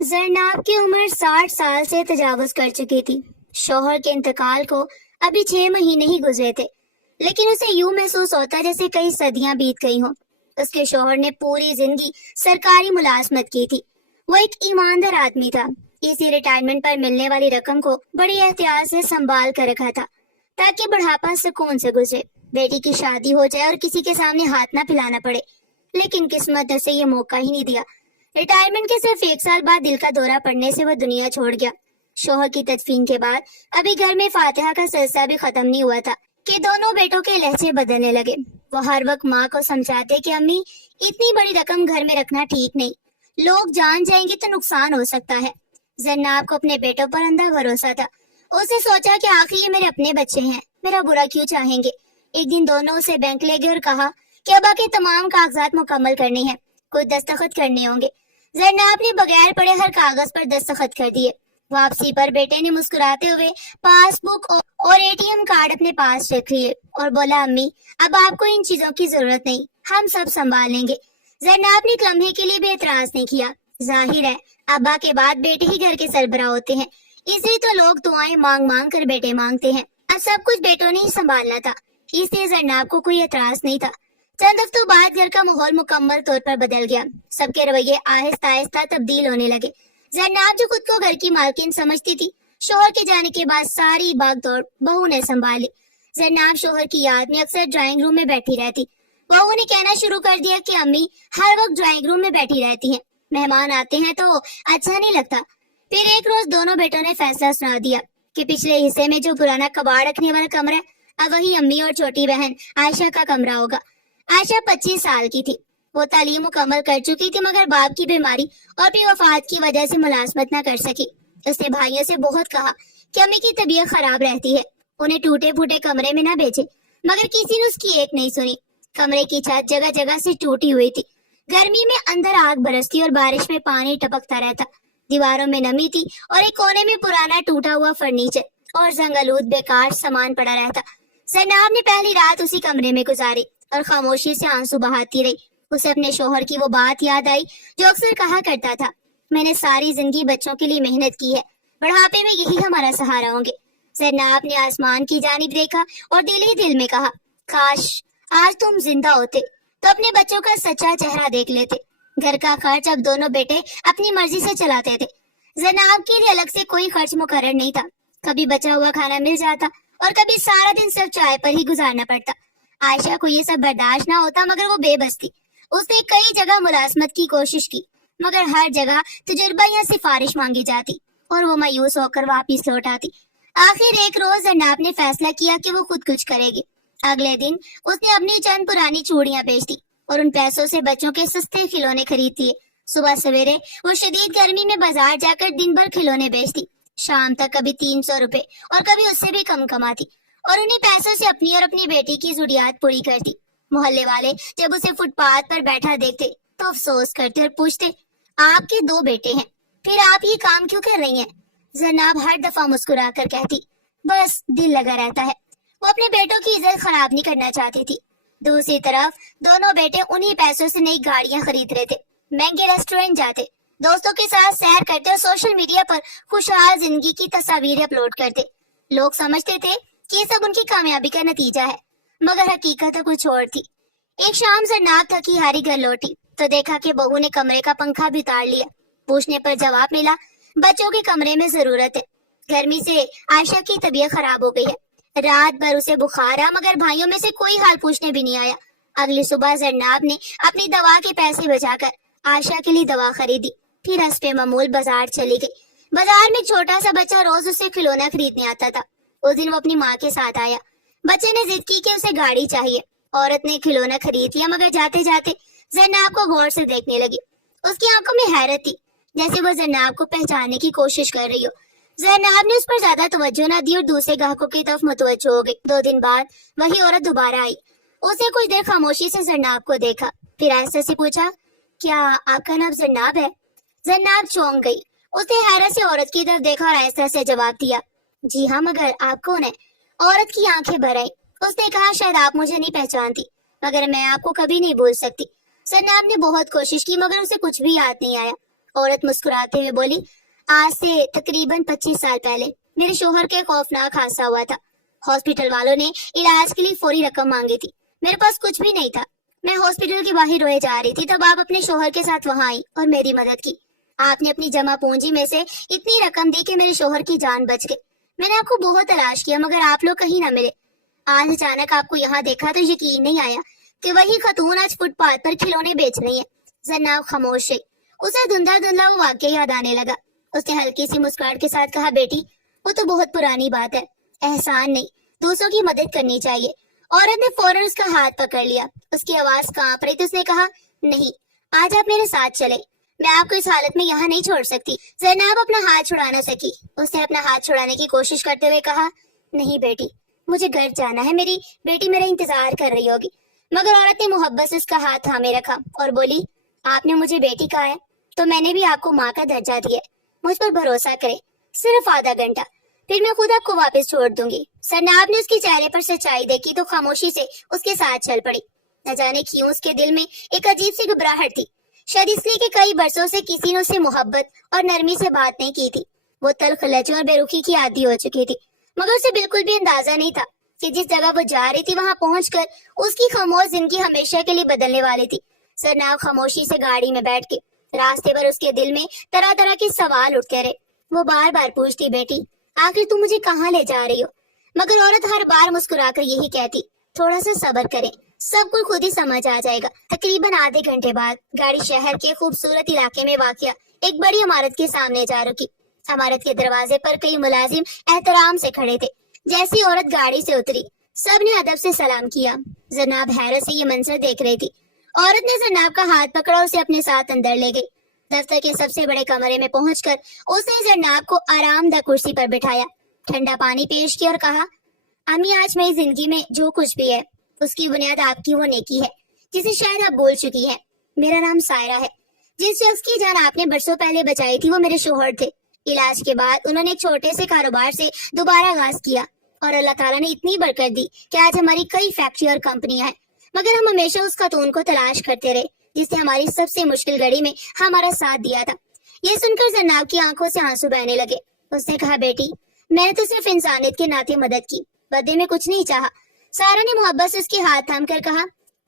زرناب کی عمر 60 سال سے تجاوز کر چکی تھی۔ شوہر کے انتقال کو ابھی 6 مہینے ہی گزرے تھے، لیکن اسے یوں محسوس ہوتا جیسے کئی صدیاں بیت گئی ہوں۔ اس کے شوہر نے پوری زندگی سرکاری ملازمت کی تھی۔ وہ ایک ایماندار آدمی تھا۔ اسی ریٹائرمنٹ پر ملنے والی رقم کو بڑی احتیاط سے سنبھال کر رکھا تھا تاکہ بڑھاپا سکون سے گزرے، بیٹی کی شادی ہو جائے اور کسی کے سامنے ہاتھ نہ پھیلانا پڑے۔ لیکن قسمت نے اسے یہ موقع ہی نہیں دیا۔ ریٹائرمنٹ کے صرف 1 سال بعد دل کا دورہ پڑنے سے وہ دنیا چھوڑ گیا۔ شوہر کی تدفین کے بعد ابھی گھر میں فاتحہ کا سلسلہ بھی ختم نہیں ہوا تھا کہ دونوں بیٹوں کے لہجے بدلنے لگے۔ وہ ہر وقت ماں کو سمجھاتے کہ امی، اتنی بڑی رقم گھر میں رکھنا ٹھیک نہیں، لوگ جان جائیں گے تو نقصان ہو سکتا ہے۔ زینب کو اپنے بیٹوں پر اندھا بھروسہ تھا۔ اسے سوچا کہ آخر یہ میرے اپنے بچے ہیں، میرا برا کیوں چاہیں گے۔ ایک دن دونوں اسے بینک لے گئے اور کہا کہ ابا کے تمام کاغذات مکمل کرنے ہیں، کچھ دستخط کرنے ہوں گے۔ زینب نے بغیر پڑھے ہر کاغذ پر دستخط کر دیے۔ واپسی پر بیٹے نے مسکراتے ہوئے پاس بک اور ATM کارڈ اپنے پاس رکھ لیے اور بولا، امی اب آپ کو ان چیزوں کی ضرورت نہیں، ہم سب سنبھال لیں گے۔ زینب نے ایک لمحے کے لیے بھی اعتراض نہیں کیا۔ ظاہر ہے ابا کے بعد بیٹے ہی گھر کے سربراہ ہوتے ہیں، اس لیے تو لوگ دعائیں مانگ مانگ کر بیٹے مانگتے ہیں۔ اب سب کچھ بیٹوں نے ہی سنبھالنا تھا، اس لیے زینب کو کوئی اعتراض نہیں تھا۔ چند ہفتوں بعد گھر کا ماحول مکمل طور پر بدل گیا۔ سب کے رویے آہستہ آہستہ تبدیل ہونے لگے۔ زینب جو خود کو گھر کی مالکن سمجھتی تھی، شوہر کے جانے کے بعد ساری بھاگ دوڑ بہو نے سنبھالی۔ زینب شوہر کی یاد میں اکثر ڈرائنگ روم میں بیٹھی رہتی۔ بہو نے کہنا شروع کر دیا کہ امی ہر وقت ڈرائنگ روم میں بیٹھی رہتی ہیں، مہمان آتے ہیں تو اچھا نہیں لگتا۔ پھر ایک روز دونوں بیٹوں نے فیصلہ سنا دیا کہ پچھلے حصے میں جو پرانا کباڑ رکھنے والا کمرہ ہے، اب وہی امی اور چھوٹی بہن عائشہ کا کمرہ ہوگا۔ عائشہ 25 سال کی تھی۔ وہ تعلیم مکمل کر چکی تھی، مگر باپ کی بیماری اور پھر وفات کی وجہ سے ملازمت نہ کر سکی۔ اس نے بھائیوں سے بہت کہا کہ امی کی طبیعت خراب رہتی ہے، انہیں ٹوٹے پھوٹے کمرے میں نہ بھیجے، مگر کسی نے اس کی ایک نہیں سنی۔ کمرے کی چھت جگہ جگہ سے ٹوٹی ہوئی تھی۔ گرمی میں اندر آگ برستی اور بارش میں پانی ٹپکتا رہتا۔ دیواروں میں نمی تھی اور ایک کونے میں پرانا ٹوٹا ہوا فرنیچر اور زنگ آلود بیکار سامان پڑا رہتا۔ زینب نے پہلی رات اسی کمرے میں گزاری اور خاموشی سے آنسو بہاتی رہی۔ اسے اپنے شوہر کی وہ بات یاد آئی جو اکثر کہا کرتا تھا، میں نے ساری زندگی بچوں کے لیے محنت کی ہے، بڑھاپے میں یہی ہمارا سہارا ہوں گے۔ زینب نے آسمان کی جانب دیکھا اور دل ہی دل میں کہا، کاش آج تم زندہ ہوتے تو اپنے بچوں کا سچا چہرہ دیکھ لیتے۔ گھر کا خرچ اب دونوں بیٹے اپنی مرضی سے چلاتے تھے۔ زینب کے لیے الگ سے کوئی خرچ مقرر نہیں تھا۔ کبھی بچا ہوا کھانا مل جاتا اور کبھی سارا دن صرف چائے پر ہی گزارنا پڑتا۔ عائشہ کو یہ سب برداشت نہ ہوتا، مگر وہ بے بس تھی۔ اس نے کئی جگہ ملازمت کی کوشش کی، مگر ہر جگہ تجربہ یا سفارش مانگی جاتی اور وہ مایوس ہو کر واپس لوٹ آتی۔ آخر ایک روز زینب نے فیصلہ کیا کہ وہ خود کچھ کرے گی۔ اگلے دن اس نے اپنی چند پرانی چوڑیاں بیچ دی اور ان پیسوں سے بچوں کے سستے کھلونے خرید لیے۔ صبح سویرے وہ شدید گرمی میں بازار جا کر دن بھر کھلونے بیچتی۔ شام تک کبھی 300 روپے اور کبھی اس سے بھی کم کماتی اور انہیں پیسوں سے اپنی اور اپنی بیٹی کی ضروریات پوری کرتی۔ محلے والے جب اسے فٹ پاتھ پر بیٹھا دیکھتے تو افسوس کرتے اور پوچھتے، آپ کے 2 بیٹے ہیں، پھر آپ یہ کام کیوں کر رہی ہیں؟ زینب ہر دفعہ مسکرا کر کہتی، بس دل لگا رہتا ہے۔ وہ اپنے بیٹوں کی عزت خراب نہیں کرنا چاہتی تھی۔ دوسری طرف دونوں بیٹے انہی پیسوں سے نئی گاڑیاں خرید رہے تھے، مہنگے ریسٹورینٹ جاتے، دوستوں کے ساتھ سیر کرتے اور سوشل میڈیا پر خوشحال زندگی کی تصاویریں اپلوڈ کرتے۔ لوگ سمجھتے تھے کہ یہ سب ان کی کامیابی کا نتیجہ ہے، مگر حقیقت تو کچھ اور تھی۔ ایک شام زینب تھکی ہاری گھر لوٹی تو دیکھا کہ بہو نے کمرے کا پنکھا بھی اتار لیا۔ پوچھنے پر جواب ملا، بچوں کے کمرے میں ضرورت ہے، گرمی سے عائشہ کی طبیعت خراب ہو گئی ہے، رات بھر اسے بخار آیا، مگر بھائیوں میں سے کوئی حال پوچھنے بھی نہیں آیا۔ اگلی صبح زینب نے اپنی دوا کے پیسے بچا کر عائشہ کے لیے دوا خریدی، پھر حسب معمول بازار چلی گئی۔ بازار میں چھوٹا سا بچہ روز اسے کھلونا خریدنے آتا تھا۔ اس دن وہ اپنی ماں کے ساتھ آیا۔ بچے نے ضد کی کہ اسے گاڑی چاہیے۔ عورت نے کھلونا خرید لیا، مگر جاتے جاتے زینب کو غور سے دیکھنے لگی۔ اس کی آنکھوں میں حیرت تھی، جیسے وہ زینب کو پہچاننے کی کوشش کر رہی ہو۔ زینب نے اس پر زیادہ توجہ نہ دی اور دوسرے گاہکوں کی طرف متوجہ ہو گئی۔ 2 دن بعد وہی عورت دوبارہ آئی۔ اس نے کچھ دیر خاموشی سے زینب کو دیکھا، پھر آہستہ سے پوچھا، کیا آپ کا نام زینب ہے؟ زینب چونک گئی۔ اس نے حیرت سے عورت کی طرف دیکھا اور آہستہ سے جواب دیا، جی ہاں، مگر آپ کون ہیں؟ عورت کی آنکھیں بھر آئیں۔ اس نے کہا، شاید آپ مجھے نہیں پہچانتی، مگر میں آپ کو کبھی نہیں بھول سکتی۔ زینب نے بہت کوشش کی، مگر اسے کچھ بھی یاد نہیں آیا۔ عورت مسکراتے ہوئے بولی، آج سے تقریباً 25 سال پہلے میرے شوہر کے خوفناک حادثہ ہوا تھا۔ ہاسپٹل والوں نے علاج کے لیے فوری رقم مانگی تھی، میرے پاس کچھ بھی نہیں تھا۔ میں ہاسپٹل کے باہر روئے جا رہی تھی، تب آپ اپنے شوہر کے ساتھ وہاں آئی اور میری مدد کی۔ آپ نے اپنی جمع پونجی میں سے اتنی رقم دی کہ میرے شوہر کی جان بچ گئی۔ میں نے آپ کو بہت تلاش کیا مگر آپ لوگ کہیں نہ ملے۔ آج اچانک آپ کو یہاں دیکھا تو یقین نہیں آیا کہ وہی خاتون آج فٹ پاتھ پر کھلونے بیچ رہی ہے۔ زینب خاموش رہی۔ اسے دھندلا دھندلا وہ واقعہ یاد آنے لگا۔ اس نے ہلکی سی مسکراہٹ کے ساتھ کہا، بیٹی وہ تو بہت پرانی بات ہے، احسان نہیں، دوسروں کی مدد کرنی چاہیے۔ عورت نے فوراً اس کا ہاتھ پکڑ لیا۔ اس کی آواز کانپ رہی تھی۔ اس نے کہا، نہیں، آج آپ میرے ساتھ چلیں، میں آپ کو اس حالت میں یہاں نہیں چھوڑ سکتی۔ زینب اپنا ہاتھ چھڑا نہ سکی۔ اس نے اپنا ہاتھ چھڑانے کی کوشش کرتے ہوئے کہا، نہیں بیٹی، مجھے گھر جانا ہے، میری بیٹی میرا انتظار کر رہی ہوگی۔ مگر عورت نے محبت سے اس کا ہاتھ تھامے رکھا اور بولی، آپ نے مجھے بیٹی کہا ہے تو میں نے بھی آپ کو ماں کا درجہ دیا ہے۔ مجھ پر بھروسہ کرے، صرف آدھا گھنٹہ، پھر میں خود آپ کو واپس چھوڑ دوں گی۔ سرناب نے اس کے چہرے پر سچائی دیکھی تو خاموشی سے اس کے ساتھ چل پڑی۔ نہ جانے کیوں اس کے دل میں ایک عجیب سی گھبراہٹ تھی، شاید اس لیے کہ کئی برسوں سے کسی نے اسے محبت اور نرمی سے بات نہیں کی تھی۔ وہ تلخ لہجوں اور بے رخی کی عادی ہو چکی تھی، مگر اسے بالکل بھی اندازہ نہیں تھا کہ جس جگہ وہ جا رہی تھی وہاں پہنچ کر اس کی خاموش زندگی ہمیشہ کے لیے بدلنے والی تھی۔ سرناب خاموشی سے گاڑی میں بیٹھ کے راستے پر اس کے دل میں طرح طرح کے سوال اٹھتے رہے۔ وہ بار بار پوچھتی، بیٹی آخر تم مجھے کہاں لے جا رہی ہو؟ مگر عورت ہر بار مسکرا کر یہی کہتی، تھوڑا سا صبر کریں، سب کچھ خود ہی سمجھ آ جائے گا۔ تقریباً آدھے گھنٹے بعد گاڑی شہر کے خوبصورت علاقے میں واقع ایک بڑی عمارت کے سامنے جا رکی۔ عمارت کے دروازے پر کئی ملازم احترام سے کھڑے تھے۔ جیسی عورت گاڑی سے اتری، سب نے ادب سے سلام کیا۔ زینب حیرت سے یہ منظر دیکھ رہی تھی۔ عورت نے زینب کا ہاتھ پکڑا اور اسے اپنے ساتھ اندر لے گئی۔ دفتر کے سب سے بڑے کمرے میں پہنچ کر اس نے زینب کو آرام دہ کرسی پر بٹھایا، ٹھنڈا پانی پیش کیا اور کہا، امی آج میری زندگی میں جو کچھ بھی ہے اس کی بنیاد آپ کی وہ نیکی ہے جسے شاید آپ بول چکی ہیں۔ میرا نام سائرہ ہے۔ جس شخص کی جان آپ نے برسوں پہلے بچائی تھی وہ میرے شوہر تھے۔ علاج کے بعد انہوں نے ایک چھوٹے سے کاروبار سے دوبارہ آغاز کیا اور اللہ تعالیٰ نے اتنی برکت دی کہ آج ہماری کئی فیکٹری اور کمپنیاں ہیں۔ مگر ہم ہمیشہ اس خاتون کو تلاش کرتے رہے جس نے ہماری سب سے مشکل گھڑی میں ہمارا ساتھ دیا تھا۔ یہ سن کر زینب کی آنکھوں سے آنسو بہنے لگے۔ اس نے کہا، بیٹی میں نے تو صرف انسانیت کے ناطے مدد کی، بدلے میں کچھ نہیں چاہا۔ سارا نے محبت سے اس کے ہاتھ تھام کر کہا،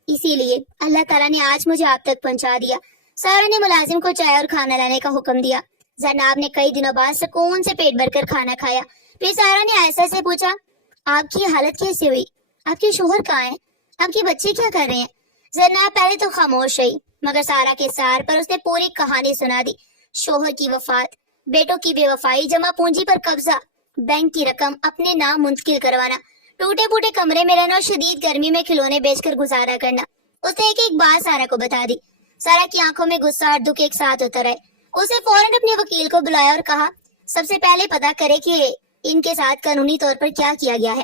اسی لیے اللہ تعالیٰ نے آج مجھے آپ تک پہنچا دیا۔ سارا نے ملازم کو چائے اور کھانا لانے کا حکم دیا۔ زینب نے کئی دنوں بعد سکون سے پیٹ بھر کر کھانا کھایا۔ پھر سارا نے عائشہ سے پوچھا، آپ کی حالت کیسے ہوئی؟ آپ کے شوہر کہاں ہیں؟ آپ کے بچے کیا کر رہے ہیں؟ زینب پہلے تو خاموش رہی مگر سارا کے سار پر اس نے پوری کہانی سنا دی۔ شوہر کی وفات، بیٹوں کی بے وفائی، جمع پونجی پر قبضہ، بینک کی رقم اپنے نام منتقل کروانا، ٹوٹے پھوٹے کمرے میں رہنا اور شدید گرمی میں کھلونے بیچ کر گزارا کرنا۔ اس نے ایک بات سارا کو بتا دی۔ سارا کی آنکھوں میں غصہ اور دکھ ایک ساتھ اتر آئے۔ اسے فوراً اپنے وکیل کو بلایا اور کہا، سب سے پہلے پتہ کرے کہ ان کے ساتھ قانونی طور پر کیا کیا گیا ہے۔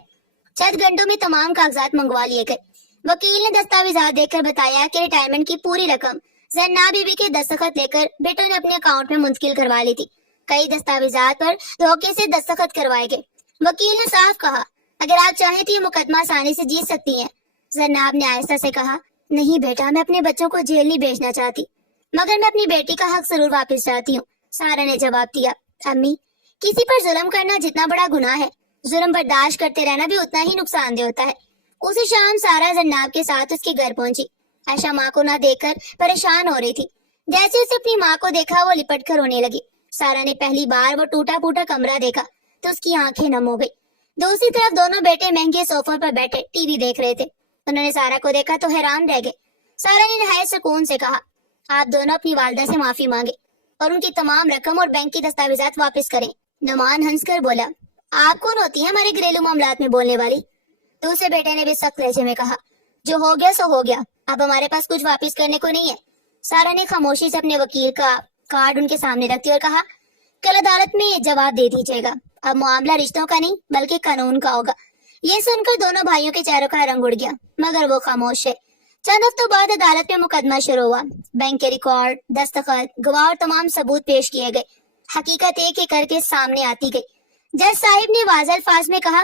چند گھنٹوں میں تمام کاغذات منگوا لیے گئے۔ وکیل نے دستاویزات دیکھ کر بتایا کہ ریٹائرمنٹ کی پوری رقم زینب بی بی کے دستخط لے کر بیٹوں نے اپنے اکاؤنٹ میں منتقل کروا لی تھی۔ کئی دستاویزات پر دھوکے سے دستخط کروائے گئے۔ وکیل نے صاف کہا، اگر آپ چاہیں تو یہ مقدمہ آسانی سے جیت سکتی ہیں۔ زینب نے آہستہ سے کہا، نہیں بیٹا، میں اپنے بچوں کو جیل نہیں بھیجنا چاہتی، مگر میں اپنی بیٹی کا حق ضرور واپس چاہتی ہوں۔ سارا نے جواب دیا، امی کسی پر ظلم کرنا جتنا بڑا گناہ ہے، ظلم برداشت کرتے رہنا بھی اتنا ہی نقصان دہ ہوتا ہے۔ اسی شام سارا زینب کے ساتھ اس کے گھر پہنچی۔ عائشہ ماں کو نہ دیکھ کر پریشان ہو رہی تھی۔ جیسے اسے اپنی ماں کو دیکھا وہ لپٹ کر رونے لگی۔ سارا نے پہلی بار وہ ٹوٹا پھوٹا کمرہ دیکھا تو اس کی آنکھیں نم ہو گئی۔ دوسری طرف دونوں بیٹے مہنگے صوفوں پر بیٹھے ٹی وی دیکھ رہے تھے۔ انہوں نے سارا کو دیکھا تو حیران رہ گئے۔ سارا نے نہایت سکون سے کہا، آپ دونوں اپنی والدہ سے معافی مانگے اور ان کی تمام رقم اور بینک کی دستاویزات واپس کریں۔ نعمان ہنس کر بولا، آپ کون ہوتی ہیں ہمارے گھریلو معاملات میں بولنے والی؟ دوسرے بیٹے نے بھی سخت لہجے میں کہا، جو ہو گیا سو ہو گیا، اب ہمارے پاس کچھ واپس کرنے کو نہیں ہے۔ سارا نے خاموشی سے اپنے وکیل کا کارڈ ان کے سامنے رکھ دیا اور کہا، کل عدالت میں جواب دے دیجیے گا، اب معاملہ رشتوں کا نہیں بلکہ قانون کا ہوگا۔ یہ سن کر دونوں بھائیوں کے چہروں کا رنگ اڑ گیا مگر وہ خاموش ہے۔ چند ہفتوں بعد عدالت میں مقدمہ شروع ہوا۔ بینک کے ریکارڈ، دستخط، گواہ اور تمام ثبوت پیش کیے گئے۔ حقیقت ایک ایک کر کے سامنے آتی گئی۔ جج صاحب نے واضح الفاظ میں کہا،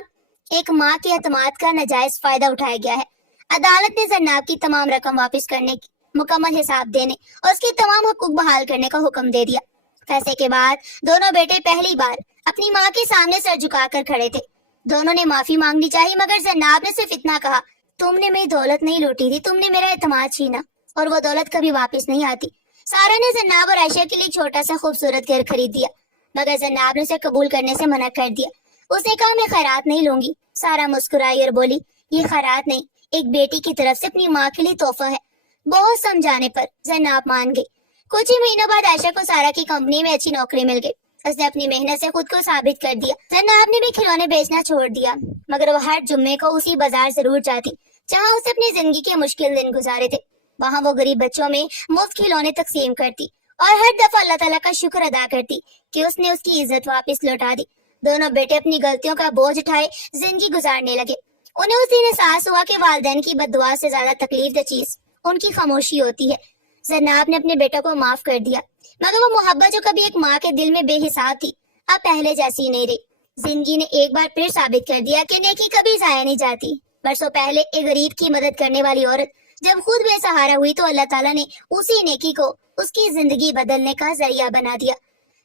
ایک ماں کے اعتماد کا ناجائز فائدہ اٹھایا گیا ہے۔ عدالت نے زینب کی تمام رقم واپس کرنے مکمل حساب دینے اور اس کے تمام حقوق بحال کرنے کا حکم دے دیا۔ فیصلے کے بعد دونوں بیٹے پہلی بار اپنی ماں کے سامنے سر جھکا کر کھڑے تھے۔ دونوں نے معافی مانگنی چاہی، مگر زینب نے صرف اتنا کہا، تم نے میری دولت نہیں لوٹی تھی، تم نے میرا اعتماد چھینا اور وہ دولت کبھی واپس نہیں آتی۔ سارا نے زینب اور عائشہ کے لیے ایک چھوٹا سا خوبصورت گھر خرید دیا، مگر زینب نے اسے قبول کرنے سے منع کر دیا۔ اس نے کہا، میں خیرات نہیں لوں گی۔ سارا مسکرائی اور بولی، یہ خیرات نہیں، ایک بیٹی کی طرف سے اپنی ماں کے لیے تحفہ ہے۔ بہت سمجھانے پر زینب مان گئی۔ کچھ ہی مہینوں بعد عائشہ کو سارا کی کمپنی میں اچھی نوکری مل گئی۔ اس نے اپنی محنت سے خود کو ثابت کر دیا۔ زینب نے بھی کھلونے بیچنا چھوڑ دیا، مگر وہ ہر جمعے کو اسی بازار ضرور جاتی جہاں اسے اپنی زندگی کے مشکل دن گزارے تھے۔ وہاں وہ غریب بچوں میں مفت کھلونے تقسیم کرتی اور ہر دفعہ اللہ تعالیٰ کا شکر ادا کرتی کہ اس نے اس کی عزت واپس لوٹا دی۔ دونوں بیٹے اپنی غلطیوں کا بوجھ اٹھائے زندگی گزارنے لگے۔ انہیں اس دن احساس ہوا کہ والدین کی بد دعا سے زیادہ تکلیف دہ چیز ان کی خاموشی ہوتی ہے۔ زینب نے اپنے بیٹوں کو معاف کر دیا، مگر وہ محبت جو کبھی ایک ماں کے دل میں بے حساب تھی اب پہلے جیسی نہیں رہی۔ زندگی نے ایک بار پھر ثابت کر دیا کہ نیکی کبھی ضائع نہیں جاتی۔ برسوں پہلے ایک غریب کی مدد کرنے والی عورت جب خود بے سہارا ہوئی تو اللہ تعالیٰ نے اسی نیکی کو اس کی زندگی بدلنے کا ذریعہ بنا دیا۔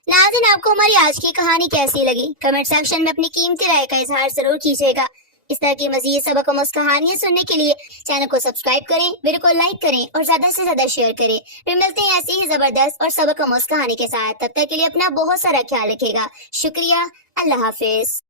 ناظرین، آپ کو ہماری آج کی کہانی کیسی لگی؟ کمنٹ سیکشن میں اپنی قیمتی رائے کا اظہار ضرور کیجیے گا۔ اس طرح کی مزید سبق آموز کہانیاں سننے کے لیے چینل کو سبسکرائب کریں، ویڈیو کو لائک کریں اور زیادہ سے زیادہ شیئر کریں۔ پھر ملتے ہیں ایسی ہی زبردست اور سبق آموز کہانی کے ساتھ۔ تب تک کے لیے اپنا بہت سارا خیال رکھے گا۔ شکریہ، اللہ حافظ۔